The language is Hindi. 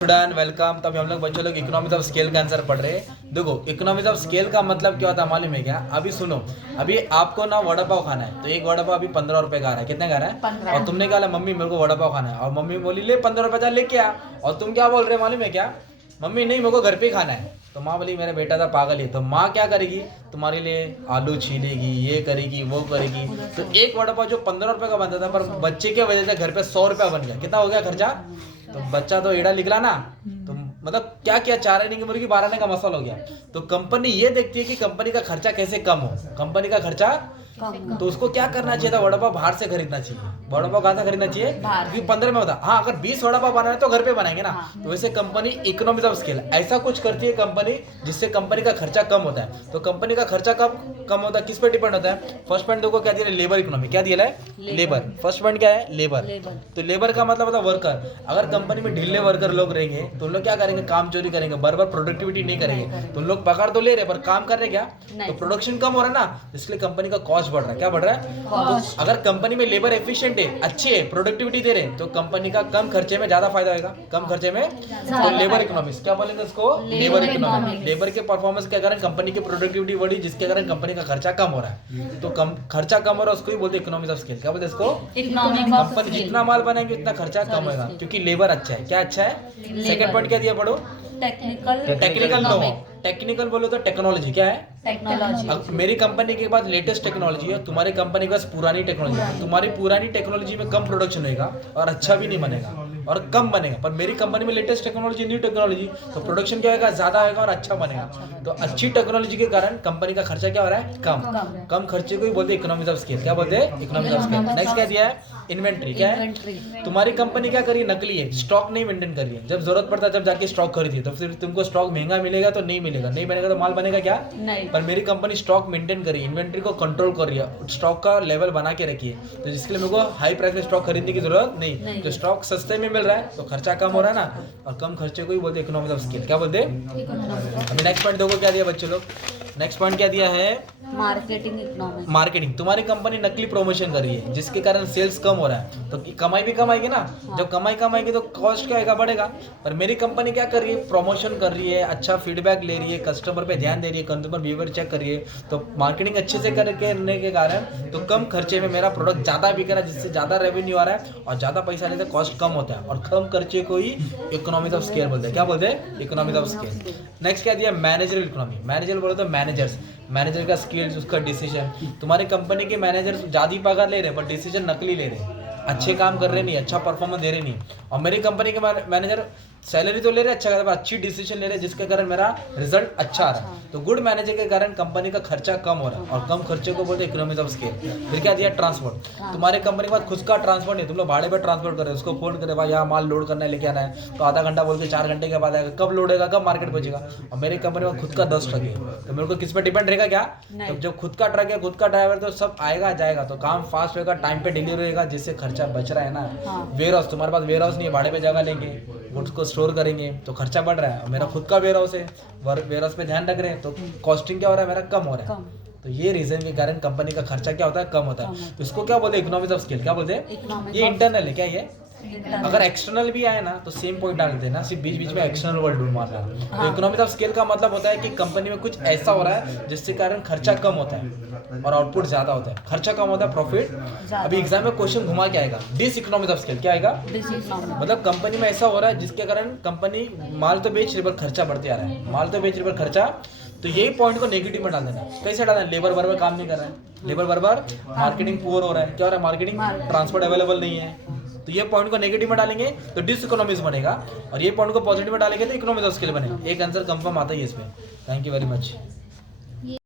Student welcome. तब हम लोग बच्चों लोग इकोनॉमिक्स ऑफ स्केल का आंसर पढ़ रहे हैं। देखो इकोनॉमिक्स ऑफ स्केल का मतलब क्या होता है मालूम है क्या? अभी सुनो, अभी आपको ना वड़ा पाव खाना है तो एक वड़ा पाव अभी 15 रुपए का आ रहा है। कितने का आ रहा है? 15। और तुमने कहा मम्मी मेरे को वड़ा पाव खाना है और मम्मी बोली ले 15 रुपए का लेके आ। और तुम क्या बोल रहे मालूम है क्या? मम्मी नहीं मेरे को घर पे खाना है। तो माँ बोली मेरा बेटा था पागल है। तो माँ क्या करेगी? तुम्हारे लिए आलू छीलेगी, ये करेगी वो करेगी। तो एक वड़ा पाव जो 15 रुपए का बनता था पर बच्चे की वजह से घर पे 100 रुपया बन गया। कितना हो गया खर्चा? तो बच्चा तो एड़ा निकला ना। तो मतलब क्या किया, 4 आने की मुर्गी 12 आने का मसाला हो गया। तो कंपनी ये देखती है कि कंपनी का खर्चा कैसे कम हो, कंपनी का खर्चा तो उसको क्या करना चाहिए था? वड़ा पाव बाहर से खरीदना चाहिए। वड़ा पाव कहाँ से खरीदना चाहिए? क्योंकि 15 में होता। हाँ, अगर 20 वड़ा पाव बनाना है तो घर पे बनाएंगे ना। तो वैसे कंपनी इकोनॉमिक्स ऑफ स्केल ऐसा कुछ करती है कंपनी जिससे कंपनी का खर्चा कम होता है। तो कंपनी का खर्चा कम होता है किस पे डिपेंड होता है? फर्स्ट पॉइंट देखो क्या दिया है, लेबर इकोनॉमी। क्या दिया है? लेबर। फर्स्ट पॉइंट क्या है? लेबर। तो लेबर का मतलब होता है वर्कर। अगर कंपनी में ढीले वर्कर लोग रहेंगे तो उन लोग क्या करेंगे? काम चोरी करेंगे, बराबर प्रोडक्टिविटी नहीं करेंगे। तो उन लोग पगार तो ले रहे पर काम कर रहे क्या? तो प्रोडक्शन कम हो रहा है ना, इसलिए कंपनी का कॉस्ट बढ़ रहा है। क्या बढ़ रहा है? तो अगर कंपनी में लेबर एफिशिएंट है, अच्छी है, प्रोडक्टिविटी दे रहे हैं तो कंपनी का कम खर्चे में ज्यादा फायदा होगा। कम खर्चे में तो लेबर इकोनॉमिक्स क्या बोलेंगे उसको? Labour economics. लेबर के परफॉर्मेंस के कारण कंपनी की प्रोडक्टिविटी बढ़ी जिसके कारण कंपनी का खर्चा कम हो रहा है। तो कम खर्चा कम हो रहा है उसको ही बोलते हैं इकोनॉमिक्स ऑफ स्केल। क्या बोलते हैं इसको? कंपनी जितना माल बनाएगी उतना खर्चा कम होगा क्योंकि लेबर अच्छा है। क्या अच्छा है? सेकंड पॉइंट क्या दिया पढ़ो? Technical know. टेक्निकल बोलो तो टेक्नोलॉजी। क्या है? टेक्नोलॉजी। मेरी कंपनी के पास लेटेस्ट टेक्नोलॉजी है, तुम्हारी कंपनी के पास पुरानी टेक्नोलॉजी है। तुम्हारी पुरानी टेक्नोलॉजी में कम प्रोडक्शन होगा और अच्छा भी नहीं बनेगा और कम बनेगा। पर मेरी कंपनी में लेटेस्ट टेक्नोलॉजी, न्यू टेक्नोलॉजी, तो प्रोडक्शन क्या होगा? ज्यादा होगा और अच्छा बनेगा। तो अच्छी टेक्नोलॉजी के कारण कंपनी का खर्चा क्या हो रहा है? कम खर्चे को ही बोलते हैं इकोनॉमिक्स ऑफ स्केल। क्या बोलते हैं? Economics of scale. नेक्स्ट क्या दिया है? इन्वेंट्री। क्या है? तुम्हारी कंपनी क्या करी? नकली है, स्टॉक नहीं मेंटेन कर रही है। जब जरूरत पड़ता है जब जाके स्टॉक खरीदी तो फिर तुमको स्टॉक महंगा मिलेगा तो नहीं मिलेगा, नहीं बनेगा तो माल बनेगा क्या? नहीं। पर मेरी कंपनी स्टॉक मेंटेन कर रही है, इन्वेंट्री को कंट्रोल कर रही है, स्टॉक का लेवल बना के रखी है। तो जिसके लिए मेरे को हाई प्राइस में स्टॉक खरीदने की जरूरत नहीं। तो स्टॉक सस्ते में मिल रहा है तो खर्चा कम हो रहा है ना, और कम खर्चे को ही बोलते हैं इकोनॉमिक्स ऑफ स्केल। क्या बोलते हैं? अभी नेक्स्ट पॉइंट देखो क्या दिया बच्चे लोग। नेक्स्ट पॉइंट क्या दिया है? Marketing economics. मार्केटिंग। तुम्हारी कंपनी नकली प्रमोशन कर रही है जिसके कारण सेल्स कम हो रहा है तो कमाई भी कमाएगी ना। जब कमाई कमाएगी तो कॉस्ट क्या होगा? बढ़ेगा। पर मेरी कंपनी क्या कर रही है? प्रमोशन कर रही है, अच्छा फीडबैक ले रही है, कस्टमर पे ध्यान दे रही है, कंज्यूमर बिहेवियर चेक कर रही है। तो मार्केटिंग अच्छे से करने के कारण तो कम खर्चे में मेरा प्रोडक्ट ज्यादा बिक रहा है जिससे ज्यादा रेवेन्यू आ रहा है और ज्यादा पैसा लेते कॉस्ट कम होता है और कम खर्चे को ही इकोनॉमिक्स ऑफ स्केल बोलते हैं। क्या बोलते हैं? Economics of scale. नेक्स्ट क्या दिया? Managerial economy. मैनेजर बोलो तो मैनेजर्स, मैनेजर का स्किल्स, उसका डिसीजन। तुम्हारी कंपनी के मैनेजर ज्यादा पगार ले रहे हैं पर डिसीजन नकली ले रहे हैं, अच्छे काम कर रहे नहीं, अच्छा परफॉर्मेंस दे रहे नहीं। और मेरी कंपनी के मैनेजर सैलरी तो ले रहे अच्छा पर अच्छी डिसीजन ले रहे जिसके कारण मेरा रिजल्ट अच्छा आ रहा है। तो गुड मैनेजर के कारण कंपनी का खर्चा कम हो रहा है और कम खर्चे को बोलते हैं इकोनॉमिक्स ऑफ स्केल। फिर क्या दिया? ट्रांसपोर्ट। तुम्हारे कंपनी के पास खुद का ट्रांसपोर्ट नहीं, तुम लोग भाड़े पर ट्रांसपोर्ट कर रहे हो, उसको फोन करे भाई यहाँ माल लोड करना है लेके आना है तो आधा घंटा बोल के 4 घंटे के बाद आएगा। कब लोड होगा? कब मार्केट पहुंचेगा? और मेरी कंपनी में खुद का 10 ट्रक है तो मेरे को किस पर डिपेंड रहेगा? क्या? तो जब खुद का ट्रक है, खुद का ड्राइवर, तो सब आएगा जाएगा तो काम फास्ट होगा, टाइम पे डिलीवरी होगा जिससे खर्चा बच रहा है ना। वेयर हाउस, तुम्हारे पास वेयर हाउस नहीं है, भाड़े पे जगह लेंगे, गुड्स को स्टोर करेंगे तो खर्चा बढ़ रहा है। और मेरा खुद का वेयर हाउस है, वेयर हाउस पे ध्यान रख रहे हैं तो कॉस्टिंग क्या हो रहा है? मेरा कम हो रहा है। तो ये रीजन के कारण कंपनी का खर्चा क्या होता है? कम होता है। तो इसको क्या बोलते हैं? Economics of scale. क्या बोलते हैं? ये इंटरनल है। क्या ये? अगर एक्सटर्नल भी आए ना तो सेम पॉइंट डाल देना, सिर्फ बीच बीच में एक्सटर्नल वर्ड ढूंढ मारना। तो इकोनॉमिक्स ऑफ स्केल का मतलब होता है कि कंपनी में कुछ ऐसा हो रहा है जिसके कारण खर्चा कम होता है और आउटपुट ज्यादा होता है। खर्चा कम होता है, प्रॉफिट। अभी एग्जाम में क्वेश्चन घुमा के आएगा, डिस इकोनॉमिक्स ऑफ स्केल। क्या आएगा? मतलब कंपनी में ऐसा हो रहा है जिसके कारण कंपनी माल तो बेच रही पर खर्चा बढ़ते आ रहा है, माल तो बेच रही पर खर्चा। तो यही पॉइंट को नेगेटिव में डाल देना। कैसे डालना? लेबर बराबर काम नहीं कर रहा है, लेबर बराबर मार्केटिंग पुअर हो रहा है। क्या हो रहा है? मार्केटिंग, ट्रांसपोर्ट अवेलेबल नहीं है। तो ये पॉइंट को नेगेटिव में डालेंगे तो डिस इकोनॉमिक्स बनेगा और ये पॉइंट को पॉजिटिव में डालेंगे तो इकोनॉमिक्स ऑफ स्केल बनेगा। एक आंसर कंफर्म आता है इसमें। Thank you very much.